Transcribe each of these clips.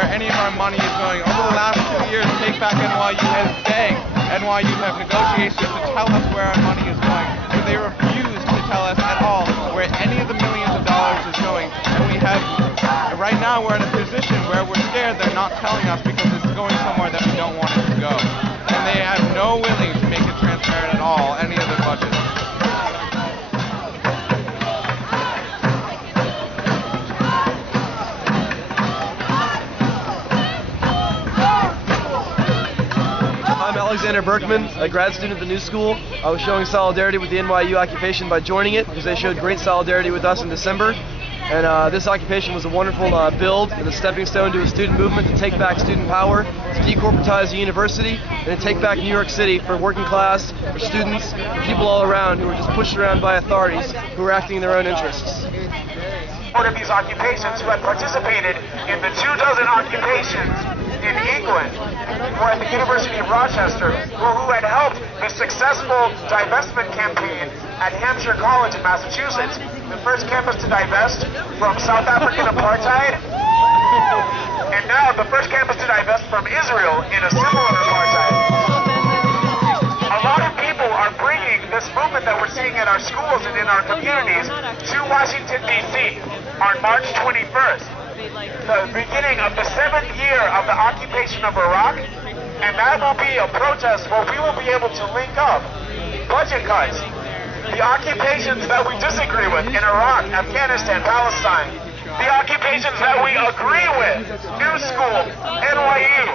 where any of our money is going. Over the last 2 years, Take Back NYU has begged NYU to have negotiations to tell us where our money is going, but they refuse to tell us at all where any of the millions of dollars is going. And we have, right now we're in a position where we're scared they're not telling us because it's going somewhere that we don't want it to go. And they have no willing to make it transparent at all, any of the budgets. I'm Alexander Berkman, a grad student at the New School. I was showing solidarity with the NYU occupation by joining it because they showed great solidarity with us in December. And this occupation was a wonderful build and a stepping stone to a student movement to take back student power, to decorporatize the university, and to take back New York City for working class, for students, for people all around who were just pushed around by authorities who were acting in their own interests. One of these occupations who had participated in the 24 occupations in England or at the University of Rochester, who had helped the successful divestment campaign at Hampshire College in Massachusetts, the first campus to divest from South African apartheid, and now the first campus to divest from Israel in a similar apartheid. A lot of people are bringing this movement that we're seeing in our schools and in our communities to Washington, D.C. on March 21st, the beginning of the 7th year of the occupation of Iraq, and that will be a protest where we will be able to link up budget cuts, the occupations that we disagree with in Iraq, Afghanistan, Palestine, the occupations that we agree with, New School, NYU.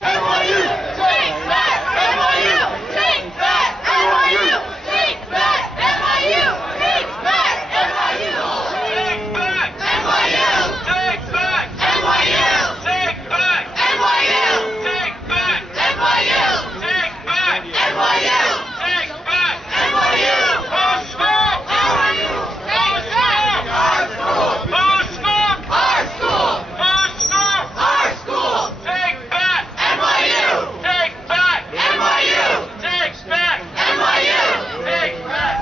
NYU, take back! NYU, take back! NYU, take back! NYU, take back! NYU, Take back! NYU, Take back! NYU, Take back! NYU, Take back! NYU, Take back! NYU, Take back! NYU, Our school! NYU, take back! Our school! Our school! Our school, Our school! our school, Take back! NYU, Take back! NYU, Take back! NYU. Take back!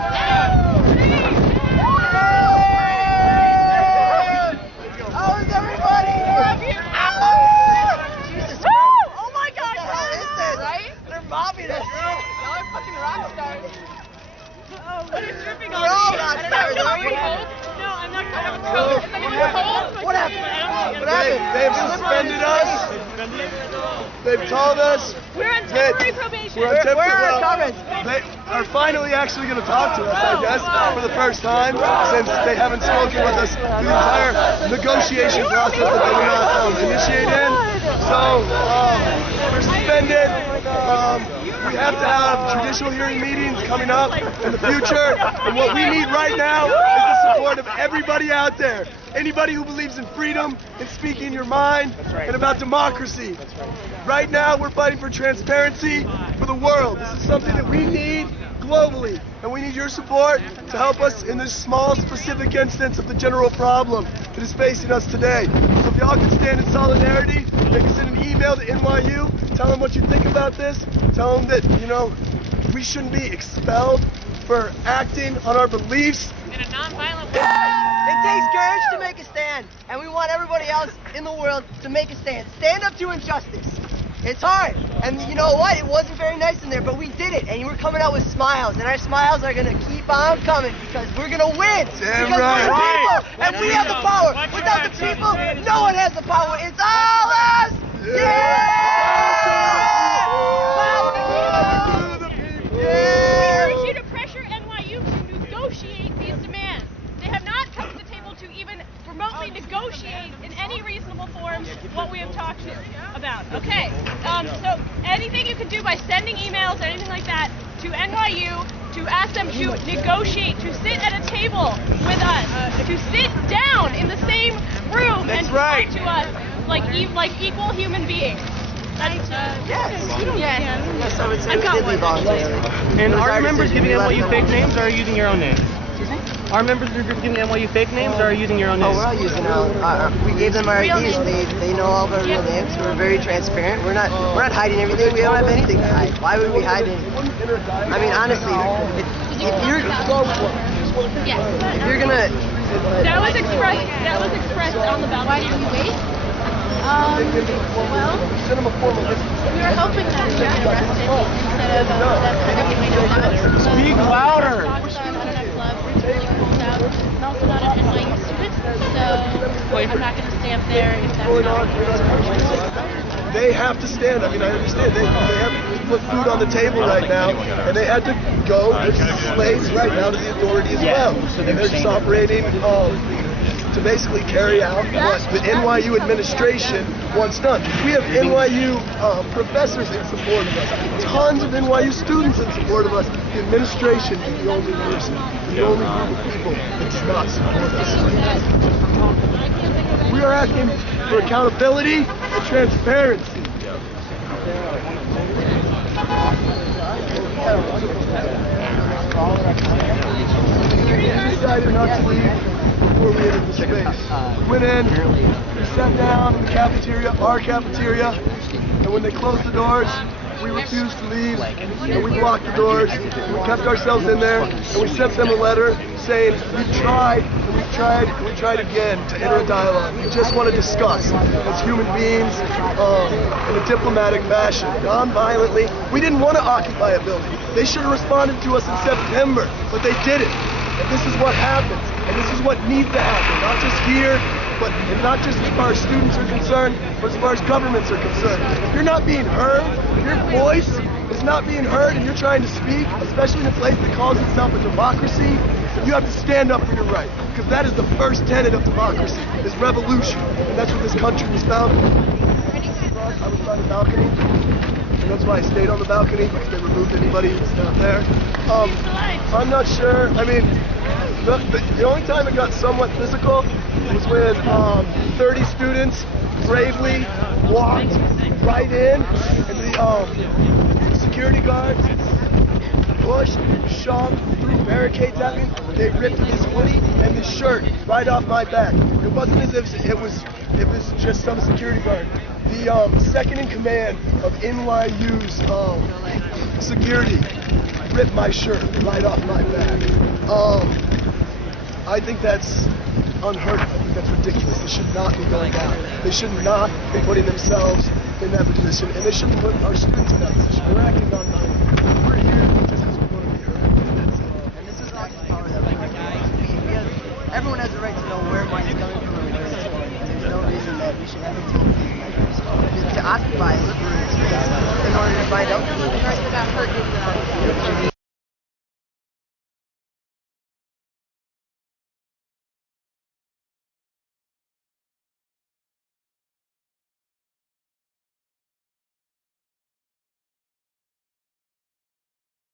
How is everybody? Jesus. Oh my God! What the hell is this? Right? They're mobbing us. Y'all are fucking rock stars. Oh, what is dripping on We're all me? rock stars, aren't we? No, I'm not. I have a coat. Is anyone cold? What happened? What happened? They've suspended us. They've told us We're on temporary probation. we're on Where are temporary. our comments? They are finally actually going to talk to us, I guess, for the first time since they haven't spoken with us through the entire negotiation process that they were not initiated in. So we're suspended. We have to have judicial hearing meetings coming up in the future, and what we need right now is the support of everybody out there. Anybody who believes in freedom and speaking your mind and about democracy. Right now, we're fighting for transparency for the world. This is something that we need globally, and we need your support to help us in this small, specific instance of the general problem that is facing us today. So if y'all can stand in solidarity, they can send an email to NYU, tell them what you think about this, tell them that, you know, we shouldn't be expelled for acting on our beliefs. In a non-violent way. It takes courage to make a stand, and we want everybody else in the world to make a stand. Stand up to injustice. It's hard, and you know what? It wasn't very nice in there, but we did it, and we're coming out with smiles, and our smiles are gonna keep on coming because we're gonna win. Damn because right. we're the people, and we have the power. Without the people, no one has the power. It's all us. We urge you to pressure NYU to negotiate these demands. They have not come to the table to even remotely negotiate in any reasonable form what we have talked about. Okay, so anything you can do by sending emails or anything like that to NYU to ask them to negotiate, to sit at a table with us, to sit down in the same room and talk to us like equal human beings. Yes, I would say we did leave voluntarily. And are members giving NYU fake names or are you using your own names? Excuse me? Are members of your group giving NYU fake names or are you using your own Oh, names? we're all using we gave them our IDs. They know all of our real names. We're very transparent. We're not hiding everything. We don't have anything to hide. Why would we hide it? I mean, honestly, if you're gonna That was expressed on the balcony. Why did you wait? Well, Send them a formal we were hoping that we would get arrested instead of them kind of giving us out. Speak louder. Talks on a club really cold out. I'm also not an NYU student, so I'm not going to stay up there if that's not what They have to stand. I mean, I understand. They have to put food on the table right now, and they had to go. They're slaves right now to the authority as well. And they're just operating to basically carry out what the NYU administration wants done. We have NYU professors in support of us, tons of NYU students in support of us. The administration is the only person, the only group of people that does not support us. We are asking for accountability and transparency. We decided not to leave before we entered the space. We went in, we sat down in the cafeteria, our cafeteria, and when they closed the doors, we refused to leave, and we blocked the doors, and we kept ourselves in there, and we sent them a letter saying, we've tried, and we've tried, and we tried again to enter a dialogue. We just want to discuss as human beings in a diplomatic fashion, non-violently. We didn't want to occupy a building. They should have responded to us in September, but they didn't. And this is what happens, and this is what needs to happen, not just here, but and not just as far as students are concerned, but as far as governments are concerned. If you're not being heard, if your voice is not being heard and you're trying to speak, especially in a place that calls itself a democracy, you have to stand up for your right, because that is the first tenet of democracy, is revolution, and that's what this country was founded. I was on the balcony, and that's why I stayed on the balcony, because they removed anybody who was down there. I'm not sure, I mean, the only time it got somewhat physical was when 30 students bravely walked right in, and the security guards pushed, shoved, threw barricades at me. They ripped this hoodie and this shirt right off my back. It wasn't as if it was just some security guard. The second in command of NYU's security ripped my shirt right off my back. I think that's unheard of. I think that's ridiculous. This should not be going down. They should not be putting themselves in that position, and they shouldn't put our students in that position. We're acting non-violent. We're here